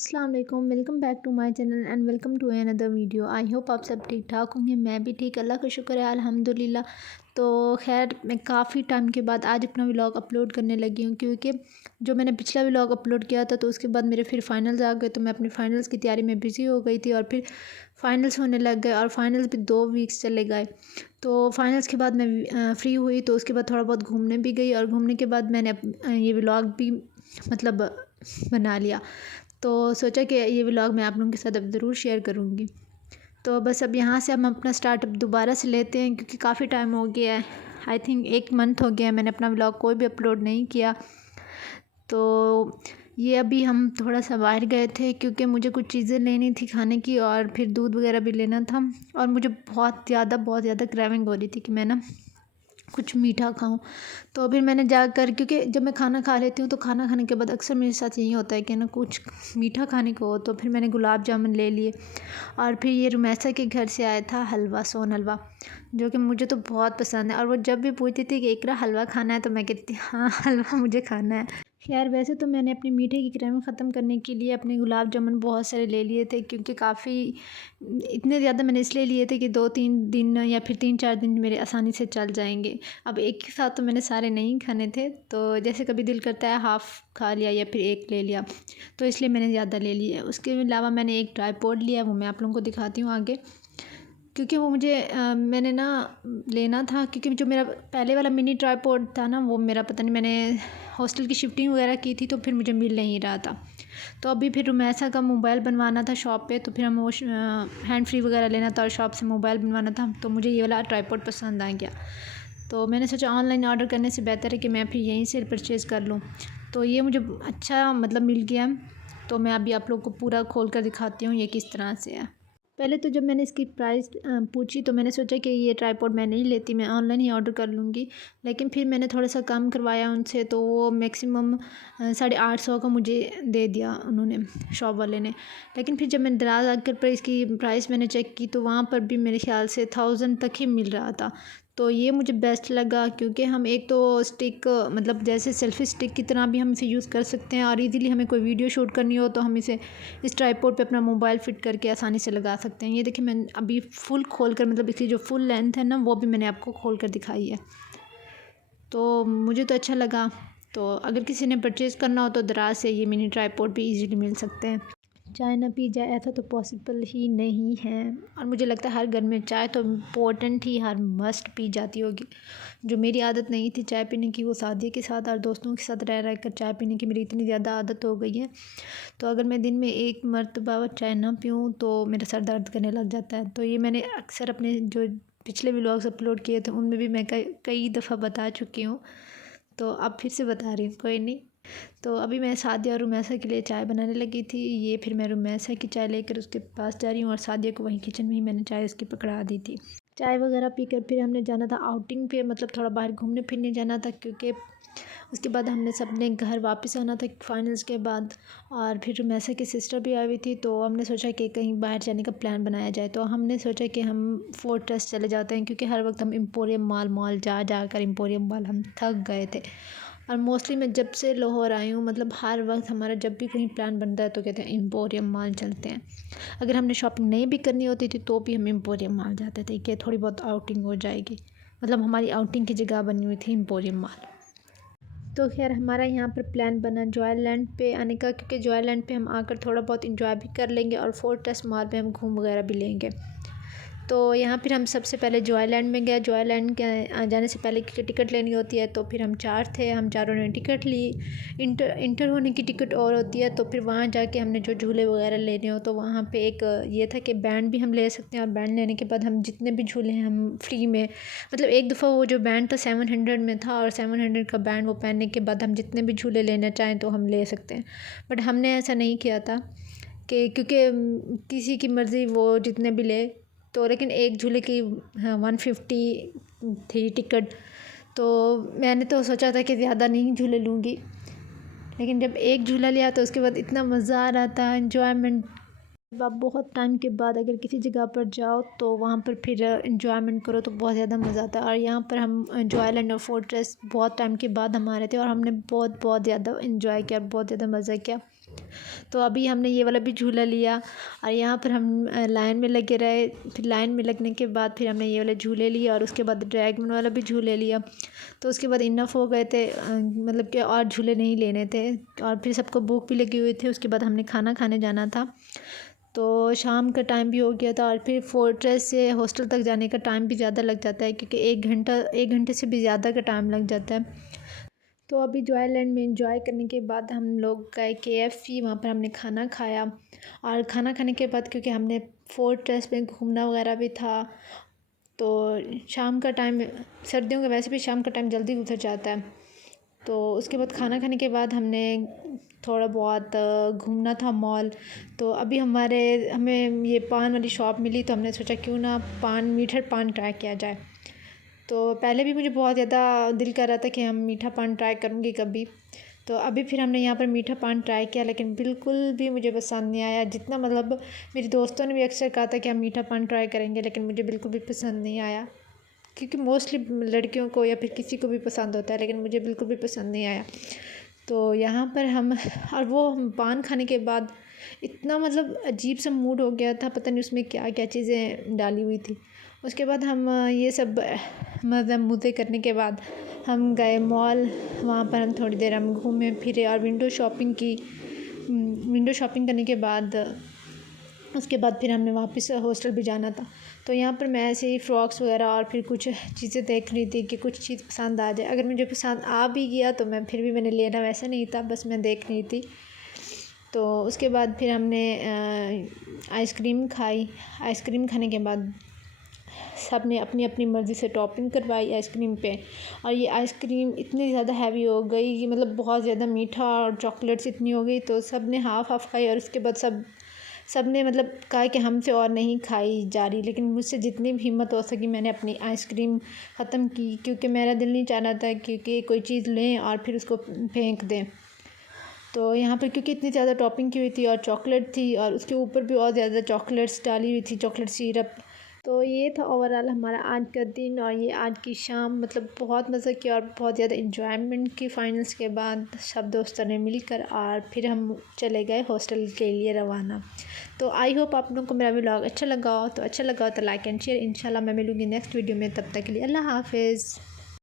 अस्सलाम वालेकुम, welcome back to my channel and welcome to another video. I hope आप सब ठीक ठाक होंगे। मैं भी ठीक, अल्लाह का शुक्र है, अल्हम्दुलिल्लाह। तो खैर मैं काफ़ी टाइम के बाद आज अपना व्लॉग अपलोड करने लगी हूँ, क्योंकि जो मैंने पिछला व्लॉग अपलोड किया था तो उसके बाद मेरे फिर फाइनल्स आ गए, तो मैं अपनी फाइनल्स की तैयारी में बिज़ी हो गई थी और फिर फाइनल्स होने लग गए और फाइनल्स भी 2 वीक्स चले गए। तो फाइनल्स के बाद मैं फ्री हुई, तो उसके बाद थोड़ा बहुत घूमने भी गई और घूमने के बाद मैंने ये व्लॉग भी मतलब बना लिया। तो सोचा कि ये व्लॉग मैं आप लोगों के साथ अब ज़रूर शेयर करूँगी। तो बस अब यहाँ से हम अपना स्टार्ट अब दोबारा से लेते हैं, क्योंकि काफ़ी टाइम हो गया है। आई थिंक 1 मंथ हो गया है मैंने अपना व्लॉग कोई भी अपलोड नहीं किया। तो ये अभी हम थोड़ा सा बाहर गए थे, क्योंकि मुझे कुछ चीज़ें लेनी थी खाने की और फिर दूध वगैरह भी लेना था। और मुझे बहुत ज़्यादा क्रेविंग हो रही थी कि मैं ना कुछ मीठा खाऊं। तो फिर मैंने जाकर, क्योंकि जब मैं खाना खा लेती हूँ तो खाना खाने के बाद अक्सर मेरे साथ यही होता है कि ना कुछ मीठा खाने को हो, तो फिर मैंने गुलाब जामुन ले लिए। और फिर ये रुमैसा के घर से आया था हलवा, सोन हलवा, जो कि मुझे तो बहुत पसंद है। और वो जब भी पूछती थी कि इकरा हलवा खाना है, तो मैं कहती हाँ हलवा मुझे खाना है। खैर वैसे तो मैंने अपनी मीठे की क्रेविंग ख़त्म करने के लिए अपने गुलाब जामुन बहुत सारे ले लिए थे, क्योंकि काफ़ी इतने ज़्यादा मैंने इसलिए लिए थे कि 2-3 दिन या फिर 3-4 दिन मेरे आसानी से चल जाएंगे। अब एक ही साथ तो मैंने सारे नहीं खाने थे, तो जैसे कभी दिल करता है हाफ़ खा लिया या फिर एक ले लिया, तो इसलिए मैंने ज़्यादा ले लिया। उसके अलावा मैंने एक ट्राइपॉड लिया, वो मैं आप लोगों को दिखाती हूँ आगे, क्योंकि वो मुझे मैंने ना लेना था, क्योंकि जो मेरा पहले वाला मिनी ट्राइपॉड था ना, वो मेरा पता नहीं, मैंने हॉस्टल की शिफ्टिंग वगैरह की थी तो फिर मुझे मिल नहीं रहा था। तो अभी फिर रुमैसा का मोबाइल बनवाना था शॉप पे, तो फिर हम वो हैंड फ्री वगैरह लेना था और शॉप से मोबाइल बनवाना था, तो मुझे ये वाला ट्राइपॉड पसंद आ गया। तो मैंने सोचा ऑनलाइन ऑर्डर करने से बेहतर है कि मैं फिर यहीं से परचेज़ कर लूँ। तो ये मुझे अच्छा मतलब मिल गया। तो मैं अभी आप लोग को पूरा खोल कर दिखाती हूँ ये किस तरह से है। पहले तो जब मैंने इसकी प्राइस पूछी तो मैंने सोचा कि ये ट्राइपॉड मैं नहीं लेती, मैं ऑनलाइन ही ऑर्डर कर लूँगी। लेकिन फिर मैंने थोड़ा सा कम करवाया उनसे, तो वो मैक्सिमम 850 का मुझे दे दिया उन्होंने, शॉप वाले ने। लेकिन फिर जब मैं दराज आकर पर इसकी प्राइस मैंने चेक की, तो वहाँ पर भी मेरे ख्याल से 1000 तक ही मिल रहा था। तो ये मुझे बेस्ट लगा, क्योंकि हम एक तो स्टिक मतलब जैसे सेल्फी स्टिक की तरह भी हम इसे यूज़ कर सकते हैं, और इजीली हमें कोई वीडियो शूट करनी हो तो हम इसे इस ट्राइपॉड पे अपना मोबाइल फिट करके आसानी से लगा सकते हैं। ये देखिए मैं अभी फुल खोल कर, मतलब इसकी जो फुल लेंथ है ना, वो भी मैंने आपको खोल कर दिखाई है। तो मुझे तो अच्छा लगा। तो अगर किसी ने परचेज़ करना हो तो दराज से ये मिनी ट्राइपॉड भी इजीली मिल सकते हैं। चाय ना पी जाए ऐसा तो पॉसिबल ही नहीं है, और मुझे लगता है हर घर में चाय तो इम्पोर्टेंट ही, हर मस्ट पी जाती होगी। जो मेरी आदत नहीं थी चाय पीने की, वो शादी के साथ और दोस्तों के साथ रह कर चाय पीने की मेरी इतनी ज़्यादा आदत हो गई है। तो अगर मैं दिन में एक मरतबा चाय ना पीऊँ तो मेरा सर दर्द करने लग जाता है। तो ये मैंने अक्सर अपने जो पिछले व्लॉग्स अपलोड किए थे उनमें भी मैं कई दफ़ा बता चुकी हूँ, तो अब फिर से बता रही हूँ, कोई नहीं। तो अभी मैं सादिया और रुमैसा के लिए चाय बनाने लगी थी। ये फिर मैं रुमैसा की चाय लेकर उसके पास जा रही हूँ और सादिया को वहीं किचन में ही मैंने चाय उसकी पकड़ा दी थी। चाय वगैरह पीकर फिर हमने जाना था आउटिंग पे, मतलब थोड़ा बाहर घूमने फिरने जाना था, क्योंकि उसके बाद हमने सबने घर वापस आना था फाइनल्स के बाद। और फिर रुमैसा की सिस्टर भी आई हुई थी, तो हमने सोचा कि कहीं बाहर जाने का प्लान बनाया जाए। तो हमने सोचा कि हम फोर्ट्रेस चले जाते हैं, क्योंकि हर वक्त हम एम्पोरियम मॉल जा कर एम्पोरियम मॉल हम थक गए थे। और मोस्टली मैं जब से लाहौर आई हूँ, मतलब हर वक्त हमारा जब भी कहीं प्लान बनता है तो कहते हैं एम्पोरियम मॉल चलते हैं। अगर हमने शॉपिंग नहीं भी करनी होती थी तो भी हम एम्पोरियम मॉल जाते थे कि थोड़ी बहुत आउटिंग हो जाएगी। मतलब हमारी आउटिंग की जगह बनी हुई थी एम्पोरियम मॉल। तो खैर हमारा यहाँ पर प्लान बना जॉयलैंड पे आने का, क्योंकि जॉयलैंड पे हम आकर थोड़ा बहुत इंजॉय भी कर लेंगे और फोर्ट्रेस मॉल पे हम घूम वगैरह भी लेंगे। तो यहाँ फिर हम सबसे पहले जॉयलैंड में गए। जॉयलैंड के जाने से पहले की टिकट लेनी होती है, तो फिर हम 4 थे, हम चारों ने टिकट ली। इंटर होने की टिकट और होती है, तो फिर वहाँ जाके हमने जो झूले वगैरह लेने हो तो वहाँ पे एक ये था कि बैंड भी हम ले सकते हैं, और बैंड लेने के बाद हम जितने भी झूले हैं हम फ्री में, मतलब एक दफ़ा वो जो बैंड था 700 में था, और 700 का बैंड वो पहनने के बाद हम जितने भी झूले लेना चाहें तो हम ले सकते हैं। बट हमने ऐसा नहीं किया था कि क्योंकि किसी की मर्ज़ी वो जितने भी ले, तो लेकिन एक झूले की 150 थी टिकट। तो मैंने तो सोचा था कि ज़्यादा नहीं झूले लूँगी, लेकिन जब एक झूला लिया तो उसके बाद इतना मज़ा आ रहा था, एन्जॉयमेंट। जब आप बहुत टाइम के बाद अगर किसी जगह पर जाओ तो वहाँ पर फिर एन्जॉयमेंट करो तो बहुत ज़्यादा मज़ा आता है। और यहाँ पर हम जॉयलैंड और फोर्ट्रेस बहुत टाइम के बाद हम आ रहे थे और हमने बहुत बहुत ज़्यादा एन्जॉय किया, बहुत ज़्यादा मज़ा किया। तो अभी हमने ये वाला भी झूला लिया और यहाँ पर हम लाइन में लगे रहे। फिर लाइन में लगने के बाद फिर हमने ये वाले झूले लिए और उसके बाद ड्रैगन वाला भी झूले लिया। तो उसके बाद इनफ हो गए थे, मतलब कि और झूले नहीं लेने थे। और फिर सबको भूख भी लगी हुई थी। उसके बाद हमने खाना खाने जाना था, तो शाम का टाइम भी हो गया था। और फिर फोर्ट्रेस से हॉस्टल तक जाने का टाइम भी ज़्यादा लग जाता है, क्योंकि 1 घंटे से भी ज़्यादा का टाइम लग जाता है। तो अभी जॉयलैंड में इंजॉय करने के बाद हम लोग गए KFC, वहाँ पर हमने खाना खाया। और खाना खाने के बाद क्योंकि हमने फोर्ट्रेस में घूमना वगैरह भी था, तो शाम का टाइम, सर्दियों का वैसे भी शाम का टाइम जल्दी गुजर जाता है। तो उसके बाद खाना खाने के बाद हमने थोड़ा बहुत घूमना था मॉल। तो अभी हमें ये पान वाली शॉप मिली, तो हमने सोचा क्यों ना मीठा पान ट्राई किया जाए। तो पहले भी मुझे बहुत ज़्यादा दिल कर रहा था कि हम मीठा पान ट्राई करूँगी कभी। तो अभी फिर हमने यहाँ पर मीठा पान ट्राई किया, लेकिन बिल्कुल भी मुझे पसंद नहीं आया। जितना मतलब मेरे दोस्तों ने भी अक्सर कहा था कि हम मीठा पान ट्राई करेंगे, लेकिन मुझे बिल्कुल भी पसंद नहीं आया। क्योंकि मोस्टली लड़कियों को या फिर किसी को भी पसंद होता है, लेकिन मुझे बिल्कुल भी पसंद नहीं आया। तो यहाँ पर हम और वो पान खाने के बाद इतना मतलब अजीब सा मूड हो गया था, पता नहीं उसमें क्या क्या चीज़ें डाली हुई थी। उसके बाद हम ये सब मतलब मुद्दे करने के बाद हम गए मॉल। वहाँ पर हम थोड़ी देर हम घूमे फिरे और विंडो शॉपिंग की। विंडो शॉपिंग करने के बाद उसके बाद फिर हमने वापस हॉस्टल भी जाना था। तो यहाँ पर मैं ऐसे ही फ्रॉक्स वगैरह और फिर कुछ चीज़ें देख रही थी कि कुछ चीज़ पसंद आ जाए। अगर मुझे पसंद आ भी गया तो मैं फिर भी मैंने लेना वैसा नहीं था, बस मैं देख रही थी। तो उसके बाद फिर हमने आइसक्रीम खाई। आइसक्रीम खाने के बाद सब ने अपनी अपनी मर्ज़ी से टॉपिंग करवाई आइसक्रीम पे। और ये आइसक्रीम इतनी ज़्यादा हैवी हो गई कि मतलब बहुत ज़्यादा मीठा और चॉकलेट्स इतनी हो गई, तो सब ने हाफ़ हाफ़ खाई। और उसके बाद सब ने मतलब कहा कि हमसे और नहीं खाई जा रही, लेकिन मुझसे जितनी भी हिम्मत हो सकी मैंने अपनी आइसक्रीम ख़त्म की, क्योंकि मेरा दिल नहीं चाह रहा था क्योंकि कोई चीज़ लें और फिर उसको फेंक दें। तो यहाँ पर क्योंकि इतनी ज़्यादा टॉपिंग की हुई थी और चॉकलेट थी और उसके ऊपर भी और ज़्यादा चॉकलेट्स डाली हुई थी, चॉकलेट सिरप। तो ये था ओवरऑल हमारा आज का दिन और ये आज की शाम। मतलब बहुत मज़ा किया और बहुत ज़्यादा इन्जॉयमेंट की। फाइनल्स के बाद सब दोस्तों ने मिलकर और फिर हम चले गए हॉस्टल के लिए रवाना। तो आई होप आप लोगों को मेरा व्लॉग अच्छा लगा हो, तो लाइक एंड शेयर। इंशाल्लाह मैं मिलूँगी नेक्स्ट वीडियो में, तब तक के लिए अल्लाह हाफ़िज़।